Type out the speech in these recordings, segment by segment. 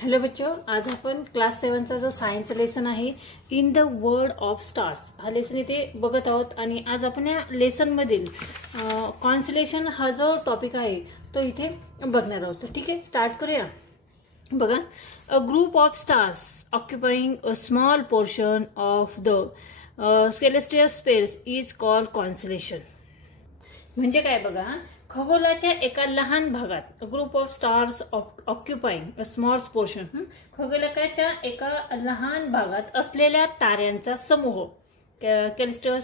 Hello बच्चों, आज आपण क्लास 7 चा जो सायन्स लेसन आहे in the world of stars हा लेसन इथे बघत आहोत। आणि आज आपण या लेसन मधील कॉन्स्टलेशन हा जो टॉपिक आहे तो इथे बघणार आहोत। तर ठीक आहे, स्टार्ट करूया। बघा, a group of stars occupying a small portion of the celestial space is called constellation. म्हणजे काय बघा, खगोलाच्या एका लहान भागात group of stars occupying a small portion, खगोलाच्या एका लहान भागात असलेल्या ताऱ्यांचा समूह, सेलेस्टियल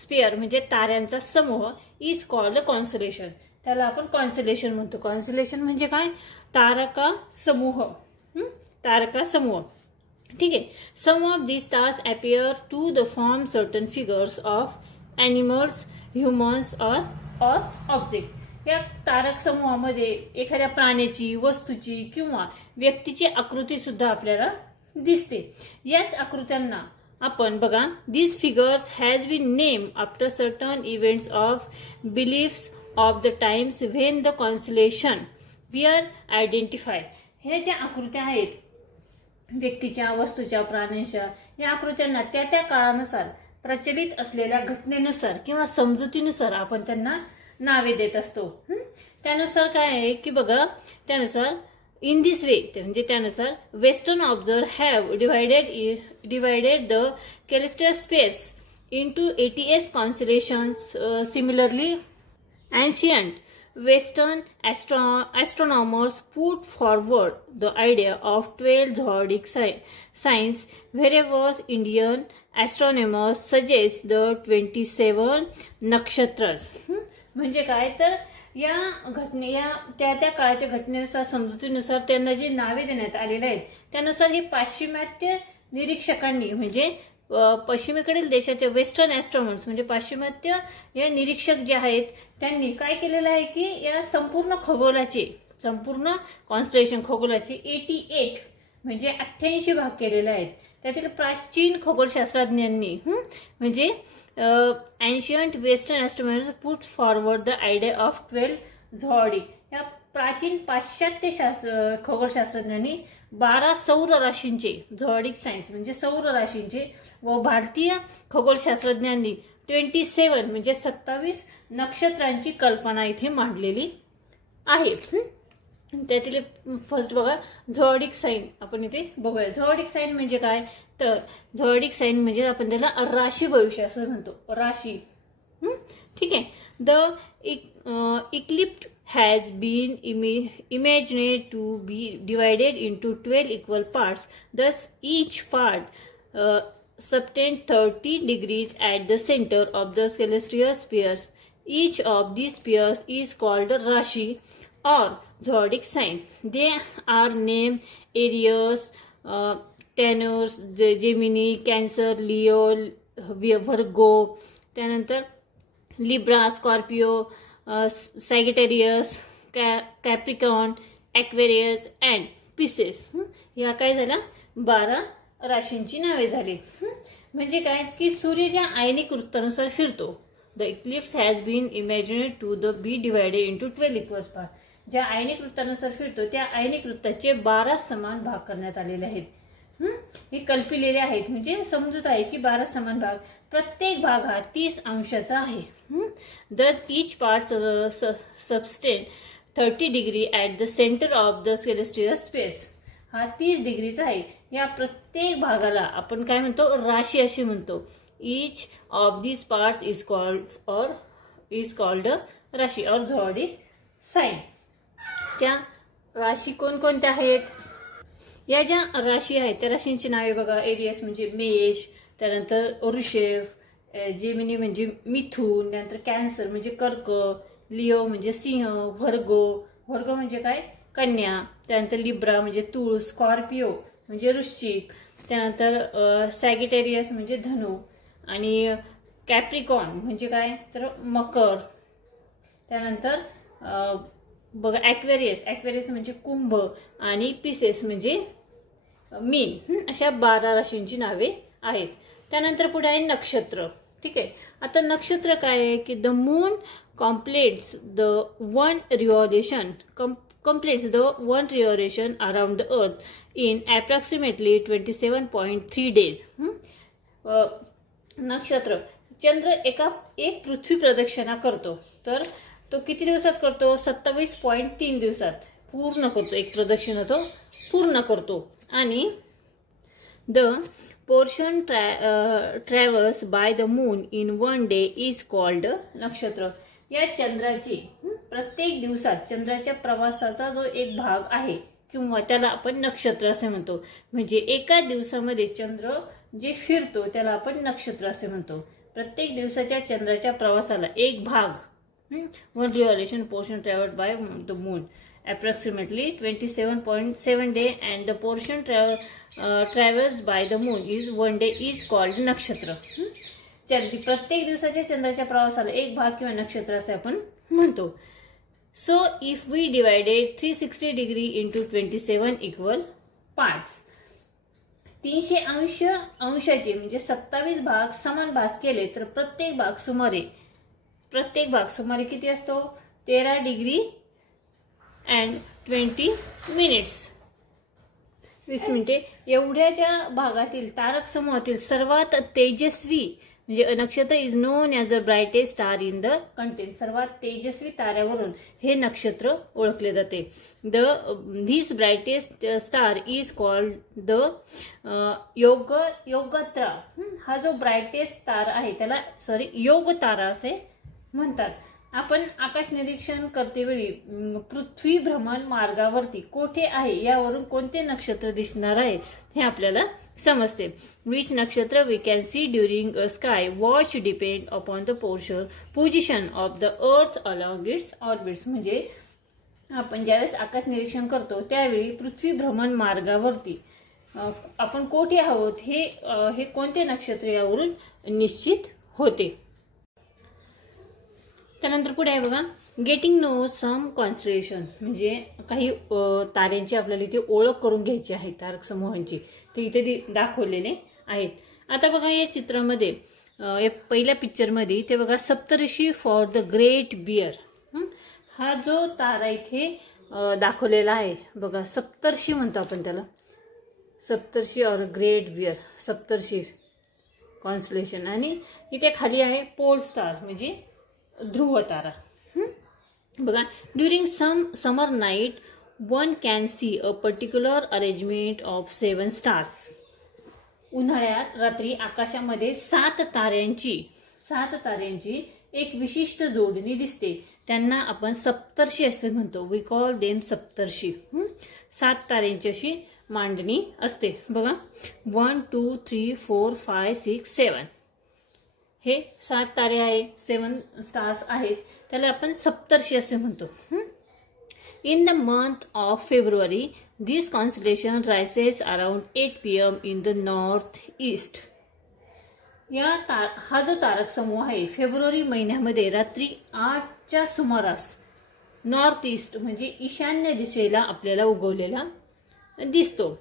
स्फिअर म्हणजे ताऱ्यांचा समूह इज कॉल्ड कॉन्स्टलेशन। त्याला आपण कॉन्स्टलेशन म्हणतो। कॉन्स्टलेशन म्हणजे काय? तारका समूह। तारका समूह, ठीक आहे। Some of these stars appear to the form certain figures of animals, humans or object. या तारक समूहामध्ये एखाद्या प्राण्याची, वस्तूची किंवा व्यक्तीची आकृती सुद्धा आपल्याला दिसते। याच आकृत्यांना आपण बघा, these figures has been name after certain events of beliefs of the times when the constellation were identified. ह्या ज्या आकृत्या आहेत व्यक्तीच्या, वस्तूच्या, प्राण्यांच्या, या आकृत्यांना त्या त्या काळानुसार प्रचलित असलेल्या घटनेनुसार किंवा समजुतीनुसार आपण त्यांना नावे देत असतो। त्यानुसार काय आहे की बघा, त्यानुसार इन दिस वे म्हणजे त्यानुसार western observer have divided the celestial space into 88 constellations. Similarly ancient Western astronomers put forward the idea of 12 zodiac signs, whereas Indian astronomers suggest the 27 nakshatras. म्हणजे काय तर या त्या काळाच्या घटनेनुसार, समजुतीनुसार त्यांना जे नावे देण्यात आलेले आहेत त्यानुसार हे पाश्चिमात्य निरीक्षकांनी म्हणजे पश्चिमेकडील देशाचे वेस्टर्न ॲस्ट्रॉनॉमर्स म्हणजे पाश्चिमात्य या निरीक्षक जे आहेत त्यांनी काय केलेलं आहे की या संपूर्ण खगोलाचे, संपूर्ण कॉन्स्टलेशन खगोलाचे 88 म्हणजे 88 भाग केलेले आहेत। त्यातील प्राचीन खगोलशास्त्रज्ञांनी म्हणजे ancient western astronomers put forward the idea of 12 zodiac. या प्राचीन पाश्चात्य खगोलशास्त्रज्ञांनी 12 सौर राशींचे, झॉडिक सायन्स म्हणजे सौर राशींचे, व भारतीय खगोलशास्त्रज्ञांनी 27 म्हणजे 27 नक्षत्रांची कल्पना इथे मांडलेली आहे। त्यातील फर्स्ट बघा, झॉडिक साइन आपण इथे बघूया। झॉडिक साइन म्हणजे काय तर झॉडिक साइन म्हणजे आपण त्याला राशी भविष्य असं म्हणतो, राशी, ठीक आहे। The ecliptic has been imagined to be divided into 12 equal parts. Thus, each part subtends 30 degrees at the center of the celestial spheres. Each of these spheres is called Rashi or zodiac sign. They are named Aries, Taurus, Gemini, Cancer, Leo, Virgo, त्यानंतर Libra, Scorpio, सॅगिटेरियस, कॅप्रिकॉन, ॲक्वेरियस and pieces. या काय झाल्या 12 राशींची नावे झाली। म्हणजे काय की सूर्य ज्या आयनिक वृत्तानुसार फिरतो, the eclipse has been imagined to the be divided into 12 equal part. ज्या आयनिक वृत्तानुसार फिरतो त्या आयनिक वृत्ताचे 12 समान भाग करण्यात आलेले आहेत। हे कल्पिलेले आहेत म्हणजे समजूत आहे की 12 समान भाग, प्रत्येक भाग हा 30 अंशाचा आहे। Thus each part subtends 30 degree at the center of the celestial space. हा 30 डिग्रीचा आहे। या प्रत्येक भागाला आपण काय म्हणतो, राशी अशी म्हणतो। Each of these parts is called राशी और झॉडिक साइन। त्या राशी कोणकोणत्या आहेत? या ज्या राशी आहेत त्या राशींची नावे बघा, एरियस म्हणजे मेष, त्यानंतर वृषभ, जेमिनी म्हणजे मिथुन, त्यानंतर कॅन्सर म्हणजे कर्क, लिओ म्हणजे सिंह, व्हर्गो म्हणजे काय कन्या, त्यानंतर लिब्रा म्हणजे तूळ, स्कॉर्पिओ म्हणजे वृश्चिक, त्यानंतर सॅगिटेरियस म्हणजे धनु, आणि कॅप्रिकॉन म्हणजे काय तर मकर, त्यानंतर बघा ॲक्वेरियस म्हणजे कुंभ, आणि पिसेस म्हणजे मीन। अशा 12 राशींची नावे आहेत। त्यानंतर पुढे आहे नक्षत्र, ठीक आहे। आता नक्षत्र काय आहे की the moon completes the one revolution completes the one revolution around the earth in approximately 27.3 days. नक्षत्र चंद्र एक पृथ्वी प्रदक्षिणा करतो, तर तो किती दिवसात करतो? 27.3 दिवसात पूर्ण करतो. एक प्रदक्षिणा तो पूर्ण करतो. आणि the portion travels bye the moon in one day is called नक्षत्र. या चंद्राची प्रत्येक दिवसात चंद्राच्या प्रवासाचा जो एक भाग आहे किंवा त्याला आपण नक्षत्र असे म्हणतो. म्हणजे एका दिवसामध्ये चंद्र जे फिरतो त्याला आपण नक्षत्र असे म्हणतो. प्रत्येक दिवसाच्या चंद्राच्या प्रवासाला एक भाग, one revolution portion travelled by the moon approximately 27.7 day and the portion travels by the moon is one day is called नक्षत्र. प्रत्येक दिवसाच्या चंद्राच्या प्रवासाला एक भाग किंवा नक्षत्र असे आपण म्हणतो. So if we divided 360 degree into 27 equal parts, 300 अंशाचे म्हणजे 27 भाग समान भाग केले तर प्रत्येक भाग सुमारे किती असतो? 13 डिग्री and 20 minutes 20 मिनिटे. एवढ्याच्या भागातील तारक समूहातील सर्वात तेजस्वी म्हणजे नक्षत्र is known as the brightest star in the contain. सर्वात तेजस्वी ताऱ्यावरून हे नक्षत्र ओळखले जाते. This brightest star is called the Yogatara. हा जो ब्राइटेस्ट तारा आहे त्याला योगतारा असे म्हणतात. आपण आकाश निरीक्षण करतेवेळी पृथ्वी भ्रमण मार्गावरती कोठे आहे यावरून कोणते नक्षत्र दिसणार आहे हे आपल्याला समजते. विच नक्षत्र we can see during a sky watch depend upon the position of the earth along its orbits. म्हणजे आपण ज्यावेळेस आकाश निरीक्षण करतो त्यावेळी पृथ्वी भ्रमण मार्गावरती आपण कोठे आहोत हे कोणते नक्षत्र यावरून निश्चित होते. त्यानंतर पुढे आहे बघा, गेटिंग नो सम कॉन्स्टलेशन. म्हणजे काही ताऱ्यांची आपल्याला इथे ओळख करून घ्यायची आहे, तारक समूहांची. ते इथे दाखवलेले आहेत. आता बघा या चित्रामध्ये पहिल्या पिक्चरमध्ये ते बघा सप्तऋषी फॉर द ग्रेट बियर. हा जो तारा इथे दाखवलेला आहे बघा, सप्तर्षी म्हणतो आपण त्याला, सप्तर्षी और ग्रेट बियर, सप्तर्षी कॉन्स्टलेशन. आणि इथे खाली आहे पोल स्टार म्हणजे ध्रुव तारा. बघा, during summer night one can see a particular arrangement of 7 stars. उन्हाळ्यात रात्री आकाशामध्ये 7 ताऱ्यांची एक विशिष्ट जोडणी दिसते. त्यांना आपण सप्तर्षी असे म्हणतो. वी कॉल देम सप्तर्षी. 7 ताऱ्यांची अशी मांडणी असते. बघा, 1 2 3 4 5 6 7 हे 7 तारे आहे, 7 स्टार्स आहेत, त्याला आपण सप्तर्षी असे म्हणतो. In the month of February this constellation rises around 8 PM in the north east. हा जो तारक समूह आहे फेब्रुवारी महिन्यामध्ये रात्री 8च्या सुमारास नॉर्थ ईस्ट म्हणजे ईशान्य दिशेला आपल्याला उगवलेला दिसतो.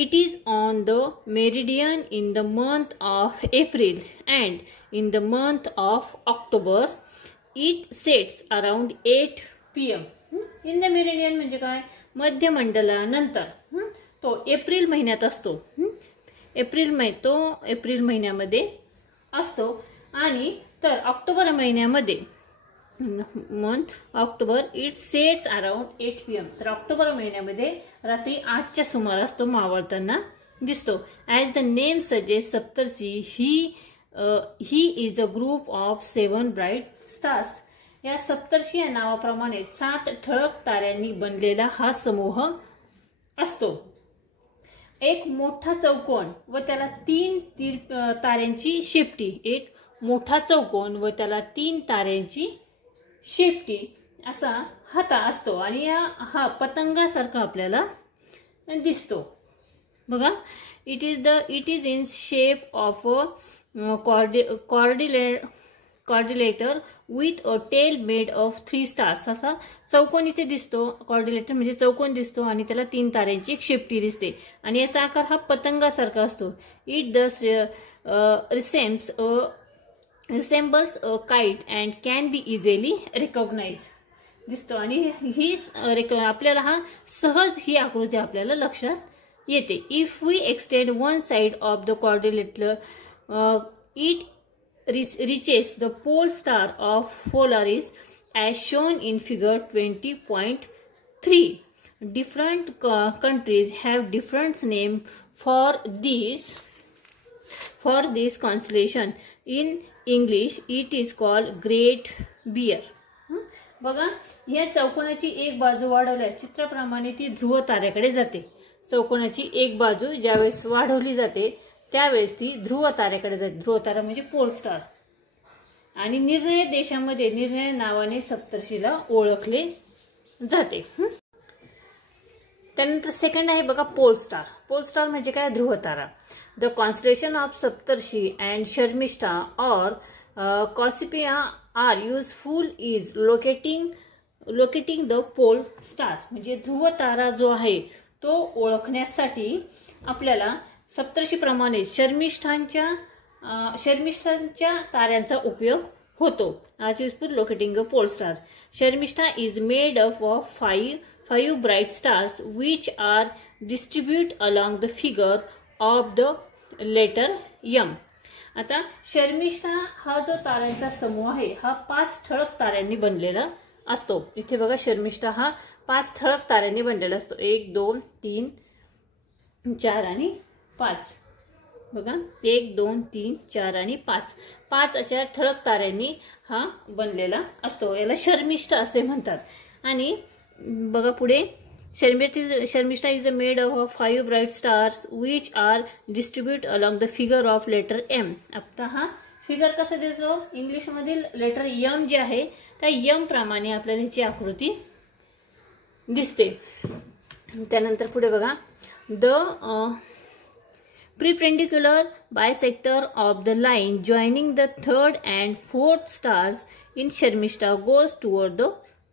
It is on the meridian in the month of April and in the month of October it sets around 8 PM. In the meridian म्हणजे काय? मध्य मंडलानंतर तो एप्रिल महिन्यात असतो. एप्रिल महिन्यामध्ये असतो. आणि तर ऑक्टोबर महिन्यामध्ये month October it sets around 8 PM. तर ऑक्टोबर महिन्यामध्ये रात्री 8च्या सुमारास तो मावळताना दिसतो. As the name suggest Saptarishi he is a group of 7 bright stars. या सप्तर्षी या नावाप्रमाणे 7 ठळक ताऱ्यांनी बनलेला हा समूह असतो. एक मोठा चौकोन व त्याला 3 ताऱ्यांची शेपटी. एक मोठा चौकोन व त्याला 3 ताऱ्यांची शेपटी असा हाता असतो. आणि हा पतंगासारखा आपल्याला दिसतो. बघा, it is in shape of quadrilateral with a tail made of 3 stars. असा चौकोन इथे दिसतो. कॉर्डिलेटर म्हणजे चौकोन दिसतो आणि त्याला 3 ताऱ्यांची एक शेपटी दिसते. आणि याचा आकार हा पतंगासारखा असतो. इट दस resembles a kite and can be easily recognized. दिसतो आणि ही आपल्याला हा सहज ही आकृती आपल्याला लक्षात येते. If we extend one side of the quadrilateral it reaches the pole star of Polaris as shown in figure 20.3. Different countries have different name for this constellation. In English it is called Great Bear. बघा, या चौकोनाची एक बाजू वाढवल्या चित्राप्रमाणे ती ध्रुव ताऱ्याकडे जाते. चौकोनाची एक बाजू ज्यावेळेस वाढवली जाते त्यावेळेस ती ध्रुव ताऱ्याकडे जाते. ध्रुव तारा म्हणजे पोल स्टार. आणि निरनिराळ्या देशामध्ये निरनिराळ्या नावाने सप्तर्षीला ओळखले जाते. त्यानंतर सेकंड आहे बघा पोल स्टार. पोल स्टार म्हणजे काय? ध्रुव तारा. The constellation of Saptarishi and Sharmishtha or Cassiopeia are useful is locating the pole star. म्हणजे ध्रुव तारा जो आहे तो ओळखण्यासाठी आपल्याला सप्तर्षीप्रमाणे शर्मिष्ठांच्या ताऱ्यांचा उपयोग होतो. आज useful locating a pole star. Sharmishtha is made up of five bright stars which are distribute along the figure of the letter M. आता शर्मिष्ठा हा जो ताऱ्यांचा समूह आहे हा 5 ठळक ताऱ्यांनी बनलेला असतो. इथे बघा शर्मिष्ठा हा 5 ठळक ताऱ्यांनी बनलेला असतो. 1 2 3 4 आणि 5. बघा 1 2 3 4 आणि 5. 5 अशा ठळक ताऱ्यांनी हा बनलेला असतो. याला शर्मिष्ठा असे म्हणतात. आणि बघा पुढे Sharmishtha is made of 5 bright stars which are distribute along the figure of letter M. आता हा फिगर कसा दिसतो? इंग्लिश मधील लेटर एम जे आहे त्या एम प्रमाणे आपल्याला ह्याची आकृती दिसते. त्यानंतर पुढे बघा the perpendicular bisector of the line joining the third and fourth stars in Sharmishta goes toward the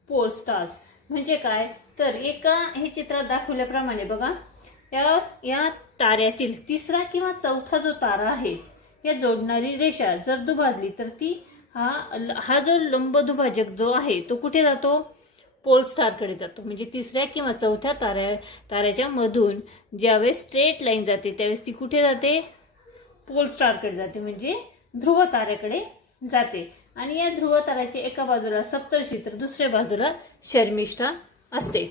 pole stars. म्हणजे काय? तर एका हे चित्रात दाखवल्याप्रमाणे बघा या ताऱ्यातील तिसरा किंवा चौथा जो तारा आहे या जोडणारी रेषा जर दुभाजली तर ती हा जो लंब दुभाजक जो आहे तो कुठे जातो? पोल स्टार कडे जातो. म्हणजे तिसऱ्या किंवा चौथ्या ताऱ्याच्या मधून ज्यावेळेस स्ट्रेट लाईन जाते त्यावेळेस ती कुठे जाते? पोल स्टार कडे जाते म्हणजे ध्रुव ताऱ्याकडे जाते. आणि या ध्रुव ताऱ्याच्या एका बाजूला सप्तर्षी तर दुसऱ्या बाजूला शर्मिष्ठा असते.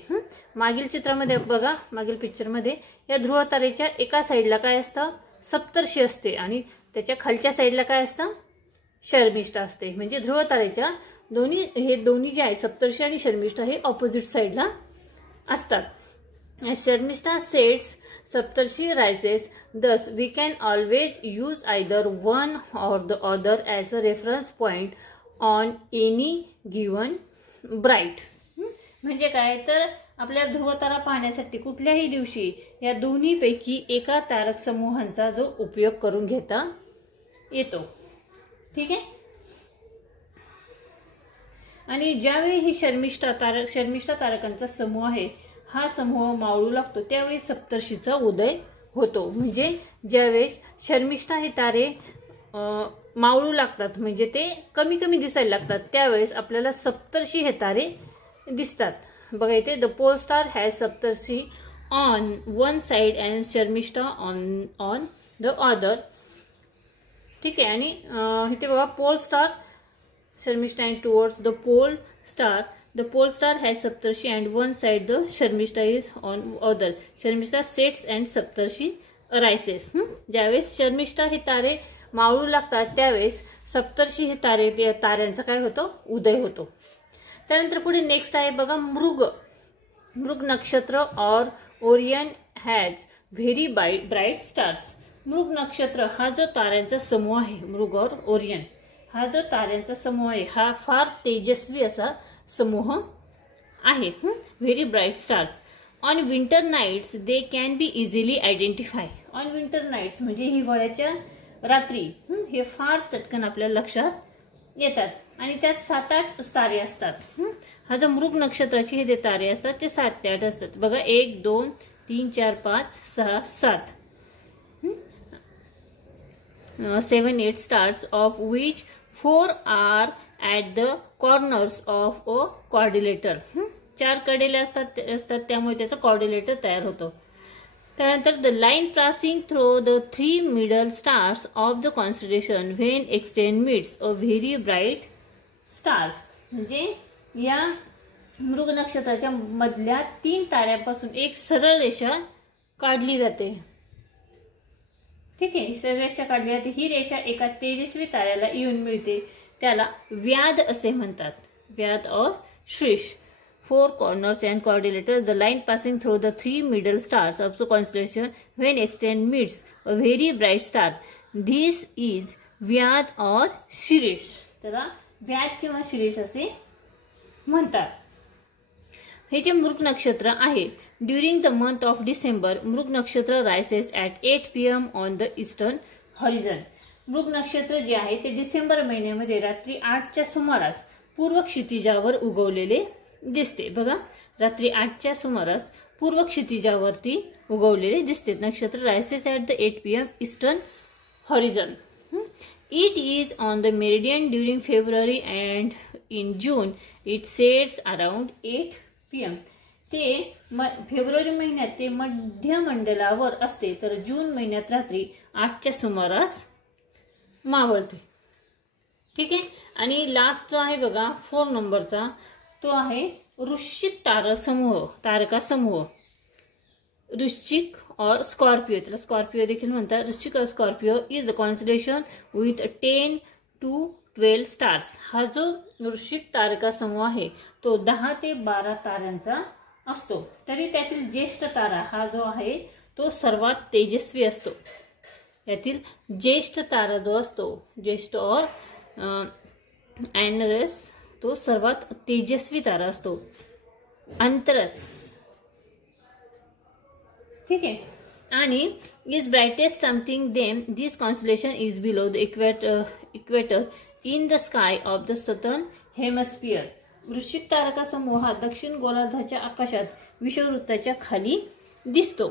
मागील चित्रामध्ये बघा, मागील पिक्चर मध्ये या ध्रुव तारेच्या एका साईडला काय असतं? सप्तर्षी असते आणि त्याच्या खालच्या साईडला काय असतं? शर्मिष्ठा असते. म्हणजे ध्रुव तारेच्या दोन्ही जे आहे सप्तर्षी आणि शर्मिष्ठा हे ऑपोजिट साइडला असतात. Sharmishtha sets, Saptarshi rises. Thus we can always use either one or the other as a reference point on any given bright. म्हणजे काय? तर आपल्या ध्रुवतारा पाहण्यासाठी कुठल्याही दिवशी या दोन्हीपैकी एका तारक समूहांचा जो उपयोग करून घेता येतो. ठीक आहे. आणि ज्यावेळी ही शर्मिष्ठा तारकांचा समूह आहे हा समूह मावळू लागतो त्यावेळी सप्तर्षीचा उदय होतो. म्हणजे ज्यावेळेस शर्मिष्ठा हे तारे मावळू लागतात म्हणजे ते कमी कमी दिसायला लागतात त्यावेळेस आपल्याला सप्तर्षी हे तारे दिसतात. बघा इथे the pole star has Saptarshi on one side and Sharmishtha on the other. ठीक आहे. आणि इथे बघा pole star Sharmishta and towards the pole star. The pole star has Saptarshi and one side the Sharmishta is on other. Sharmishta sets and Saptarshi rises. ज्यावेळेस शर्मिष्ठा हे तारे मावळू लागतात त्यावेळेस सप्तर्षी हे ताऱ्यांचा काय होतो? उदय होतो. त्यानंतर पुढे नेक्स्ट आहे बघा मृग नक्षत्र और Orion has very bright stars. मृग नक्षत्र हा जो ताऱ्यांचा समूह आहे मृग और ओरियन हा जो ताऱ्यांचा समूह आहे हा फार तेजस्वी असा समूह आहे. Very bright stars. On winter nights they can be easily identify. On winter nights म्हणजे हिवाळ्याच्या रात्री हे फार चटकन आपल्या लक्षात येतात. आणि त्यात 7-8 तारे असतात. हा जो मृग नक्षत्राचे हे जे तारे असतात ते 7 ते 8 असतात. बघा 1 2 3 4 5 6 7 7-8 stars of which 4 are at the corners of a quadrilateral. 4 कडेले असतात त्यामुळे त्याचा क्वाड्रिलेटर तयार होतो. त्यानंतर the line passing through the 3 middle stars of the constellation when extend meats a very bright stars. म्हणजे या मृग नक्षत्राच्या मधल्या 3 ताऱ्यापासून एक सरळ रेषा काढली जाते. ठीक आहे, सरळ रेषा काढली जाते. ही रेषा एका तेजस्वी ताऱ्याला येऊन मिळते, त्याला व्याध असे म्हणतात. व्याध और शीर्ष. 4 corners and quadrilaters, the line passing through the 3 middle stars of the constellation when extend meets a very bright star. This is व्याध और शीर्ष. त्याला व्याध किंवा शीर्ष असे म्हणतात. हे जे मृग नक्षत्र आहे, during the month of December Mrig nakshatra rises at 8 PM on the eastern horizon. Mrig नक्षत्र जे आहे ते डिसेंबर महिन्यामध्ये रात्री 8च्या सुमारास पूर्व क्षितिजावर उगवलेले दिसते. बघा, रात्री 8च्या सुमारास पूर्व क्षितिजावरती उगवलेले दिसते. Nakshatra rises at the 8 PM eastern horizon. It is on the meridian during February and in June it sets around 8 PM. ते फेब्रुवारी महिन्यात ते मध्य मंडलावर असते, तर जून महिन्यात रात्री 8च्या सुमारास मावळते. ठीक आहे. आणि लास्ट जो आहे बघा 4 नंबरचा, तो आहे वृश्चिक तारका समूह. वृश्चिक और स्कॉर्पियो, त्याला स्कॉर्पियो देखील म्हणतात. वृश्चिक और Scorpio is the constellation with 10 to 12 stars. हा जो वृश्चिक तारका समूह आहे तो 10 ते 12 ताऱ्यांचा असतो. तरी त्यातील ज्येष्ठ तारा हा जो आहे तो सर्वात तेजस्वी असतो. यातील ज्येष्ठ तारा जो असतो, ज्येष्ठ और एनरस, तो सर्वात तेजस्वी तारा असतो. अंतरस. ठीक आहे. आणि is brightest something them this constellation is below the equator in the sky of the southern hemisphere. Vrishchik तारका समूह हा दक्षिण गोलार्धाच्या आकाशात विषुववृत्ताच्या खाली दिसतो.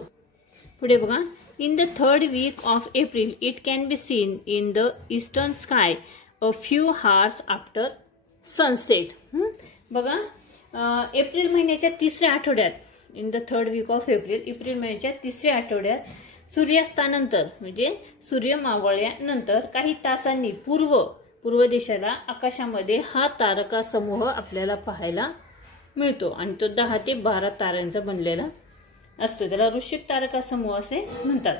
पुढे बघा, in the 3rd week of April it can be seen in the eastern sky a few hours after sunset. बघा, एप्रिल महिन्याच्या 3ऱ्या आठवड्यात, in the 3rd week of April, April महिन्याच्या 3ऱ्या आठवड्यात सूर्यास्तानंतर म्हणजे सूर्य मावळल्यानंतर काही तासांनी पूर्व दिशेला आकाशामध्ये हा तारका समूह आपल्याला पाहायला मिळतो. आणि तो 10 ते 12 ताऱ्यांचा बनलेला असतो. त्याला वृश्चिक तारका समूह असे म्हणतात.